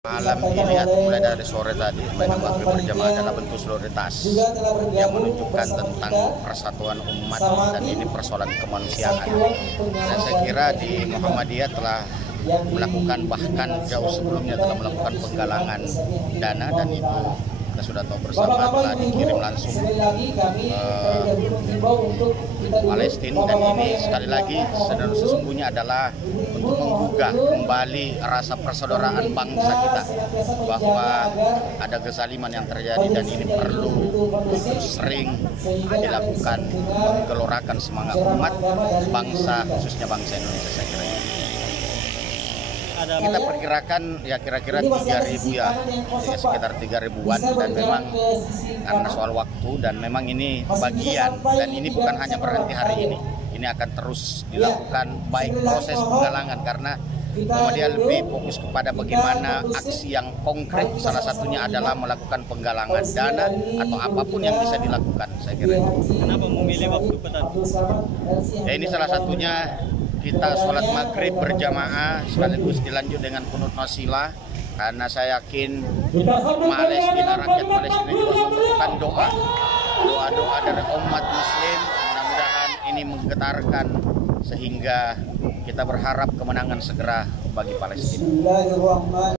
Malam ini atau mulai dari sore tadi mereka maghrib berjamaah dalam bentuk solidaritas yang menunjukkan tentang persatuan umat dan ini persoalan kemanusiaan. Dan saya kira di Muhammadiyah telah melakukan, bahkan jauh sebelumnya telah melakukan penggalangan dana, dan itu kita sudah tahu bersama telah dikirim langsung Palestina. Dan ini sekali lagi sesungguhnya adalah untuk menggugah kembali rasa persaudaraan bangsa kita, bahwa ada kezaliman yang terjadi dan ini perlu sering dilakukan, menggelorakan semangat umat bangsa, khususnya bangsa Indonesia. Saya kira kita perkirakan ya kira-kira 3.000 ya sekitar 3.000-an, dan memang karena soal waktu dan memang ini bagian, dan ini bukan hanya berhenti hari ini akan terus dilakukan baik proses penggalangan, karena Muhammadiyah lebih fokus kepada bagaimana aksi yang konkret, salah satunya adalah melakukan penggalangan dana atau apapun yang bisa dilakukan. Saya kira kenapa memilih waktu petang? Ya ini salah satunya kita sholat maghrib berjamaah sekaligus dilanjut dengan kunut nasilah, karena saya yakin Palestina, rakyat Palestina juga membutuhkan doa dari umat muslim. Mudah-mudahan ini menggetarkan sehingga kita berharap kemenangan segera bagi Palestina.